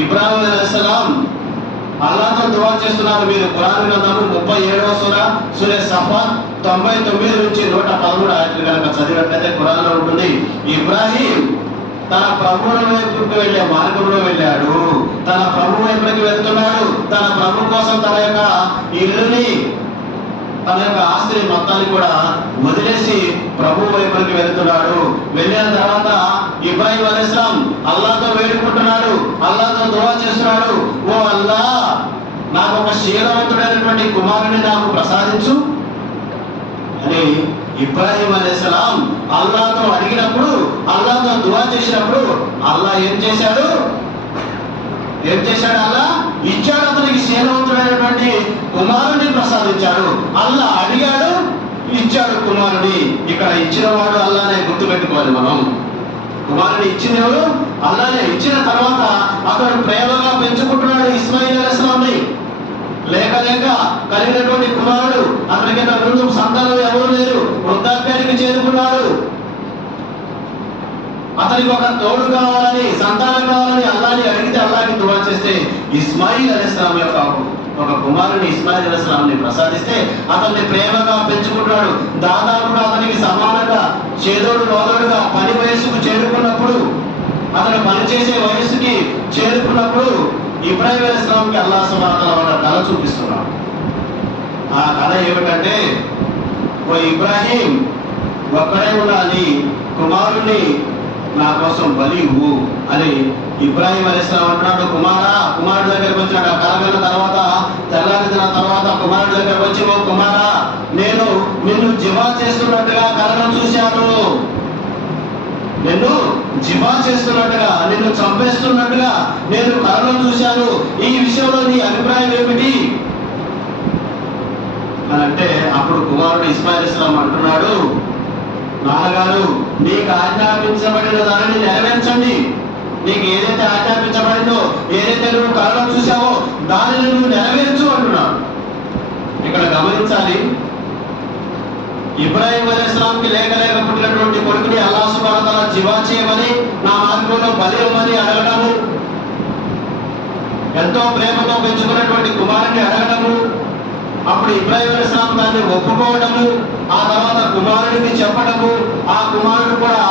ఇబ్రాహిం అలైహిస్సలాం అల్లాతో దువా చేస్తున్నారు. మీరు ఖురాన్ గ్రంథము ముప్పై ఏడవ సుర సూర్య సఫా తొంభై తొమ్మిది నుంచి నూట పదమూడు ఆయట్లు కనుక చదివినట్లయితే ఖురాన్లో ఉంటుంది. ఇబ్రాహీం తన ప్రభువుల వైపుకి వెళ్ళే మార్గంలో వెళ్ళాడు. తన ప్రభు వైపుకి వెళ్తున్నాడు. తన ప్రభు కోసం తన యొక్క ఇల్లుని తన యొక్క ఆస్తిని మొత్తాన్ని కూడా వదిలేసి ప్రభు వైపుకి వెళ్తున్నాడు. వెళ్ళిన తర్వాత ఇబ్రాహిం అలీస్లాం అల్లాతో వేడుకుంటున్నాడు. అల్లాతో దువా చేస్తున్నాడు. ఓ అల్లా నాకు ఒక శీలవంతుడైనటువంటి కుమారుని నాకు ప్రసాదించు. అని ఇబ్రాహిం అలీస్లాం అల్లాతో అడిగినప్పుడు అల్లాతో దువా చేసినప్పుడు అల్లా ఏం చేశాడు? ఏం చేశాడు అల్లా? ఇచ్చాడు అతనికి శీలవంతుడైనటువంటి కుమారుని ప్రసాదించాడు. అల్లా అడిగాడు ఇచ్చాడు కుమారుడి ఇక్కడ ఇచ్చిన వాడు అల్లానే గుర్తుపెట్టుకోవాలి మనం. కుమారుని ఇచ్చినవాడు అల్లానే ఇచ్చిన తర్వాత అతడు ప్రేమగా పెంచుకుంటున్నాడు ఇస్మాయిల్ అలస్లాంని లేక లేక కలిగినటువంటి కుమారుడు అతనికి ముందు సంతానం ఎవరు లేరు. వృద్ధాప్యానికి చేరుకున్నాడు. అతనికి ఒక తోడు కావాలని సంతానం కావాలని అల్లాని అడిగితే అల్లాని దువా చేస్తే ఇస్మాయిల్ అలీస్లాం యొక్క ఒక కుమారుని ఇస్మాయిల్ అలీస్లాంని ప్రసాదిస్తే అతన్ని ప్రేమగా పెంచుకుంటాడు దాదాపుగా అతనికి సమానంగా చేదోడు లోదోడుగా పని వయసుకు చేరుకున్నప్పుడు అతను పనిచేసే వయసుకి చేరుకున్నప్పుడు ఇబ్రాహిం అలస్లాంకి అల్లా సుమాతల వాళ్ళ కళ చూపిస్తున్నాడు. ఆ కళ ఏమిటంటే ఓ ఇబ్రాహీం ఒక్కడే ఉండాలి కుమారుని నా కోసం బలి ఇవ్వు. అని ఇబ్రాహిం అలీస్లాం అంటున్నాడు. కుమారా కుమారుడు దగ్గరకు వచ్చినాడు ఆ కళ తర్వాత తెల్లారిన తర్వాత కుమారుడు దగ్గరకు వచ్చి ఓ కుమారా నేను నిన్ను జివా చేస్తున్నట్టుగా కలగం చూశాను. నిన్ను జిమా చేస్తున్నట్టుగా నిన్ను చంపేస్తున్నట్టుగా నేను కలగం చూశాను. ఈ విషయంలో నీ అభిప్రాయం ఏమిటి? అని అంటే అప్పుడు కుమారుడు ఇస్మాయిల్ ఇస్లాం అంటున్నాడు నాన్నగారు నీకు ఆజ్ఞాపించబడిన దానిని నెరవేర్చండి. నీకు ఏదైతే ఆజ్ఞాపించబడిందో ఏదైతే నువ్వు కళలో చూసావో దానిని నువ్వు నెరవేర్చు అంటున్నావు ఇక్కడ గమనించాలి ఇబ్రాహిం అలీస్లాంకి లేక లేక పుట్టినటువంటి కొడుకుని అల్లా సుబారతల జీవాచేయమని నా మార్గంలో బలి ఇవ్వమని అడగడము ఎంతో ప్రేమతో పెంచుకున్నటువంటి కుమారుని అడగడము అప్పుడు ఇబ్రాహిం అలీస్లాం దాన్ని ఒప్పుకోవడము ఆ తర్వాత కుమారుడికి చెప్పడము ఆ కుమారుడు కూడా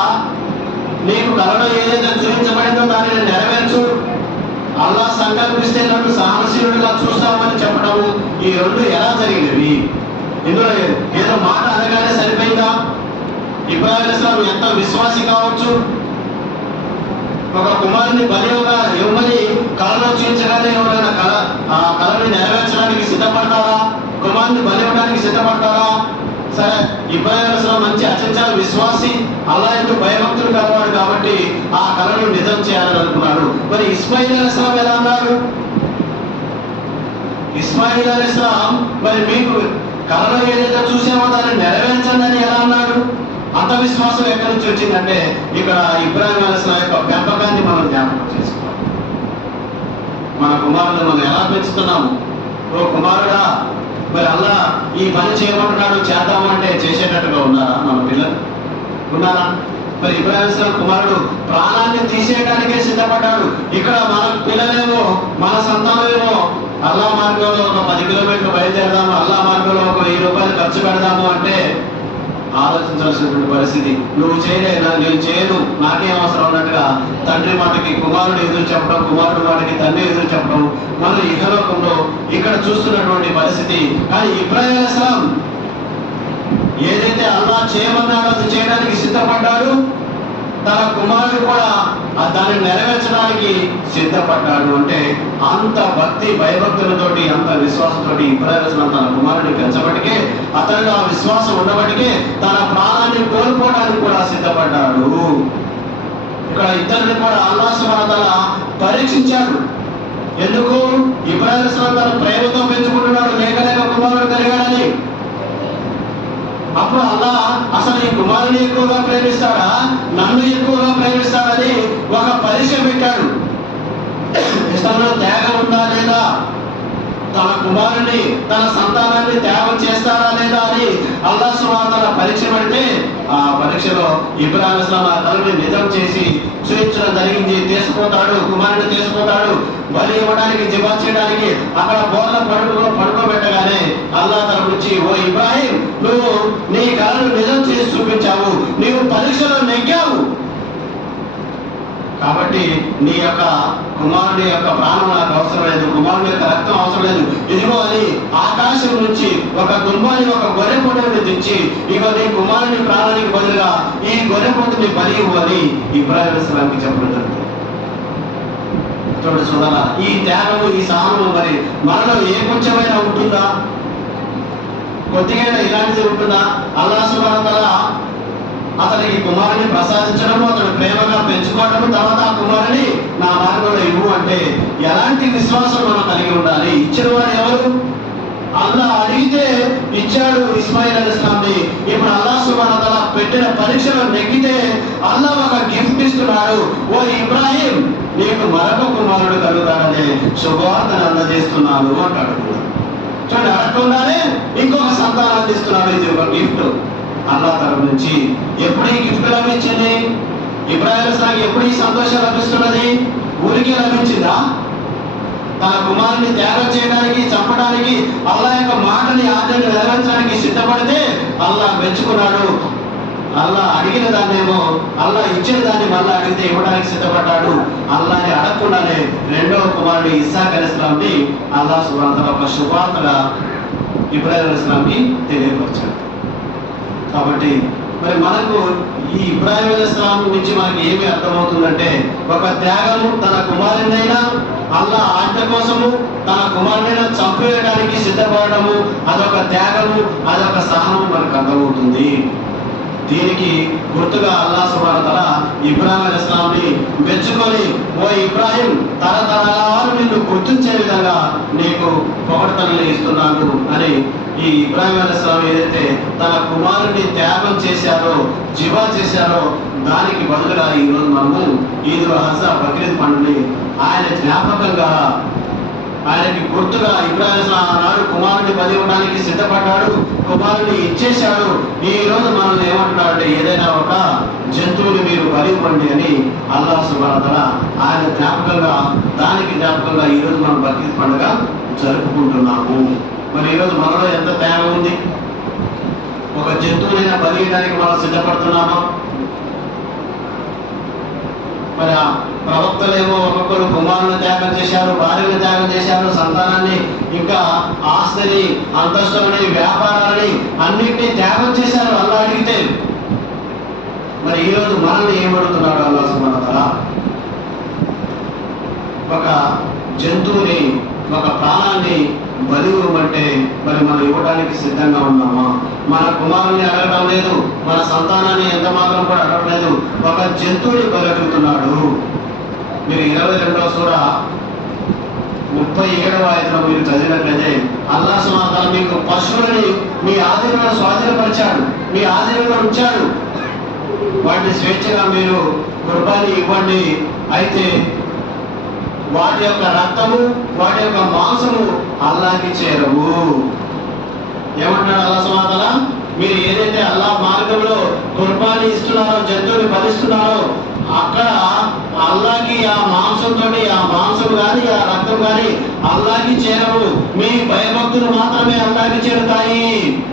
నీకు కలలో ఏదైతే చూపించబడిందో దానిని నెరవేర్చు. అల్లా సంకల్పిస్తే నన్ను సాహసీనుడిగా చూస్తామని చెప్పడము. ఈ రెండు ఎలా జరిగినవి? ఇందులో ఏదో మాట అనగానే సరిపోయిందా? ఇబ్రాహిం ఇస్లాం ఎంత విశ్వాసి కావచ్చు? ఒక కుమారుని బలిగా ఇవ్వని కళలో చూపించగానే ఎవరైనా కళ ఆ కళని నెరవేర్చడానికి సిద్ధపడతారా? కుమారుని బలి ఇవ్వడానికి సిద్ధపడతారా? సరే ఇబ్రాహిం మంచి అత్యంత విశ్వాసి అలా ఎందుకు భయభక్తులు కలవాడు కాబట్టి ఆ కళను నిజం చేయాలని అనుకున్నాడు. మరి ఇస్మాయిల్ అలీస్లాం ఎలా అన్నారు? ఇస్మాయిల్ అలీస్లాం మరి మీకు కళలో ఏదైతే చూసామో దాన్ని నెరవేర్చండి అని ఎలా అన్నాడు? అంత విశ్వాసం ఎక్కడి నుంచి వచ్చిందంటే ఇక్కడ ఇబ్రాహిం అలీస్లాం యొక్క పెంపకం మన కుమారుడు మనం ఎలా పెంచుతున్నాము? ఓ కుమారుడా మరి అల్లా ఈ పని చేయమంటున్నాడు చేద్దామంటే చేసేటట్టుగా ఉన్నారా మన పిల్లలు? ఉన్నారా? మరి ఇబ్రాహిం కుమారుడు ప్రాణాన్ని తీసేయడానికే సిద్ధపడ్డాడు. ఇక్కడ మన పిల్లలేమో మన సంతానమేమో అల్లా మార్గంలో ఒక పది కిలోమీటర్లు బయలుదేరదాము అల్లా మార్గంలో ఒక వెయ్యి రూపాయలు ఖర్చు పెడదాము అంటే ఆలోచించాల్సినటువంటి పరిస్థితి. నువ్వు చేయలేదా నేను చేయను. నాకేం అవసరం అన్నట్టుగా తండ్రి మాటకి కుమారుడు ఎదురు చెప్పడం కుమారుడు మాటకి తండ్రి ఎదురు చెప్పడం మన ఇహలోకంలో ఇక్కడ చూస్తున్నటువంటి పరిస్థితి. కానీ ఇబ్రాహిం అస్లాం ఏదైతే అల్లా చేయమన్నాడో అది చేయడానికి సిద్ధపడ్డాడు తన కుమారుడు కూడా దాన్ని నెరవేర్చడానికి సిద్ధపడ్డాడు అంటే అంత భక్తి భయభక్తులతోటి అంత విశ్వాసంతోటి ఇబ్రాహిం తన కుమారుడిని పెంచబట్టికే అతనిలో ఆ విశ్వాసం ఉండబట్టికే తన ప్రాణాన్ని కోల్పోవడానికి కూడా సిద్ధపడ్డాడు. ఇక్కడ ఇద్దరిని కూడా అల్లా పరీక్షించాడు. ఎందుకు? ఇబ్రాహిం తన ప్రేమతో పెంచుకుంటున్నాడు లేక లేక కుమారుడు కలిగాడని. అప్పుడు అలా అసలు ఈ కుమారుని ఎక్కువగా ప్రేమిస్తాడా? నన్ను ఎక్కువగా ప్రేమిస్తాడని పరీక్ష పెట్టాడు. ఇష్టంలో త్యాగం ఉందా లేదా? తన కుమారుని తన సంతానాన్ని త్యాగం చేస్తారా లేదా అని అల్లా సుమాతల పరీక్ష పెడితే ఆ పరీక్షలో ఇబ్రాహిం ఇస్లాం ఆ కలుని నిజం చేసి స్వేచ్ఛను జరిగించి తీసుకుంటాడు కుమారుని తీసుకుంటాడు బలి ఇవ్వడానికి జిబా చేయడానికి అక్కడ బోర్ల పడుకులో పడుకోబెట్టగానే అల్లా తన నుంచి ఓ ఇబ్రాహిం నువ్వు నీ కళను నిజం చేసి చూపించావు నీవు పరీక్షలో నెగ్గావు. కాబట్టి నీ యొక్క కుమారుడి యొక్క ప్రాణం నాకు అవసరం లేదు. కుమారుడి యొక్క రక్తం అవసరం లేదు. ఇదిగో అని ఆకాశం నుంచి ఒక దుమ్మాని ఒక గొర్రె పొట్టుని తెచ్చి ఇగో నీ కుమారుని ప్రాణానికి బదులుగా ఈ గొర్రె పొట్టుని బలి ఇవ్వు అని ఇబ్రాహిం ఇస్లాంకి చెప్పడం జరుగుతుంది చూడండి చూడాల? ఈ త్యాగము ఈ సహనము మరి మనలో ఏ కొంచెమైనా ఉంటుందా? కొద్దిగా ఇలాంటిది ఉంటుందా? అల్లా సుబాన్ అతనికి కుమారుని ప్రసాదించడము అతను ప్రేమగా పెంచుకోవడము తర్వాత ఆ కుమారుని నా మార్గంలో ఇవ్వు అంటే ఎలాంటి విశ్వాసం మనం కలిగి ఉండాలి? ఇచ్చిన వాడు ఎవరు? అల్లా అడిగితే ఇచ్చాడు ఇస్మాయిల్ అలీ ఇస్లాంని. ఇప్పుడు అల్లా సుబానతల పెట్టిన పరీక్షలో నెగ్గితే అల్లా ఒక గిఫ్ట్ ఇస్తున్నాడు. ఓ ఇబ్రాహిం నీకు మరొక కుమారుడు కలుగుతాడనే శుభవార్తను అందజేస్తున్నాను అంటాడు చూడండి అడగకుండానే ఇంకొక సంతానం అందిస్తున్నాడు. ఇది ఒక గిఫ్ట్. అల్లా తరపు నుంచి. ఎప్పుడు ఈ గిఫ్ట్ లభించింది? ఇబ్రాహిం ఇస్లాంకి ఎప్పుడు ఈ సంతోషం లభిస్తున్నది? ఊరికే లభించిందా? తన కుమారుని త్యాగం చేయడానికి చంపడానికి అల్లా యొక్క మాటని ఆదరణ నెరవేర్చడానికి సిద్ధపడితే అల్లా మెచ్చుకున్నాడు. అల్లా అడిగిన దాన్నేమో అల్లా ఇచ్చిన దాన్ని మళ్ళా అడిగితే ఇవ్వడానికి సిద్ధపడ్డాడు. అల్లాని అడగకుండానే రెండవ కుమారుడు ఇస్సా అలిస్లాంని అల్లా సుబ్రాంతల ఒక శుభార్తగా ఇబ్రాహిం అలిస్లాంకి తెలియపరిచాడు. కాబట్టి మరి మనకు ఈ ఇబ్రాహిం అలీస్లాం నుంచి మనకి ఏమి అర్థమవుతుందంటే ఒక త్యాగము తన కుమారునైనా అల్లా ఆజ్ఞ కోసము తన కుమారునైనా చంపేయడానికి సిద్ధపడము అదొక త్యాగము అదొక సహనం మనకు అర్థమవుతుంది. దీనికి గుర్తుగా అల్లా సుబాన్ ఇబ్రాహిం అలీస్లాంని మెచ్చుకొని ఓ ఇబ్రాహిం తరతరాలు నిన్ను గుర్తించే విధంగా నీకు పొగడతలను ఇస్తున్నాను అని ఈ ఇబ్రాహిం అలీస్లాం ఏదైతే తన కుమారుడిని త్యాగం చేశారో జివా చేశారో దానికి బదులుగా ఈరోజు మనము ఈదు హజా బక్రీద్ పండుని ఆయన జ్ఞాపకంగా ఆయనకి గుర్తుగా ఇబ్రాహిం నాడు ఆనాడు బలి ఇవ్వడానికి సిద్ధపడ్డాడు. కుమారుడి ఇచ్చేశాడు. ఈ రోజు మనల్ని ఏమంటున్నాడు ఏదైనా ఒక జంతువుని మీరు బలి ఇవ్వండి అని అల్లా సుబానతల ఆయన జ్ఞాపకంగా దానికి జ్ఞాపకంగా ఈ రోజు మనం బక్రీద్ పండుగ జరుపుకుంటున్నాము. మరి ఈరోజు మనలో ఎంత తేడా ఉంది? ఒక జంతువునైనా బలి ఇవ్వడానికి మనం సిద్ధపడుతున్నామా? మరి ఆ ప్రవక్తలేమో ఒక్కొక్కరు కుమారుని త్యాగం చేశారు భార్యను త్యాగం చేశారు. ఇంకా ఆస్తిని అంతస్తులని వ్యాపారాలని అన్నింటినీ త్యాగం చేశారు. అల్లా అడిగితే మరి ఈరోజు మనల్ని ఏమడుగుతున్నాడు అల్లా సుమనతల ఒక జంతువుని ఒక ప్రాణాన్ని బలి ఇవ్వమంటే మరి మనం ఇవ్వడానికి సిద్ధంగా ఉన్నామా? మన కుమారుని అడగడం లేదు మన సంతానాన్ని ఎంత మాత్రం కూడా అడగడం లేదు. ఒక జంతువుని బలెడుతున్నాడు మీరు ఇరవై రెండవ సూర ముప్పై ఏడవ ఆయతను మీరు చదివినట్లయితే అల్లా సుమాతాల మీకు పశువులని మీ ఆధీనంలో స్వాధీనపరిచాడు. మీ ఆధీనంలో ఉంచాడు. వాటిని స్వేచ్ఛగా మీరు కుర్బాని ఇవ్వండి. అయితే వాటి యొక్క రక్తము వాటి యొక్క మాంసము అల్లాకి చేరవు. ఏమంటాడు అల్లా సమాధాన మీరు ఏదైతే అల్లా మార్గంలో కుర్బాని ఇస్తున్నారో జంతువుని బలిస్తున్నారో అక్కడ అల్లాకి ఆ మాంసంతో ఆ మాంసం కానీ ఆ రక్తం కానీ అల్లాకి చేరవు. మీ భయభక్తులు మాత్రమే అల్లాకి చేరుతాయి.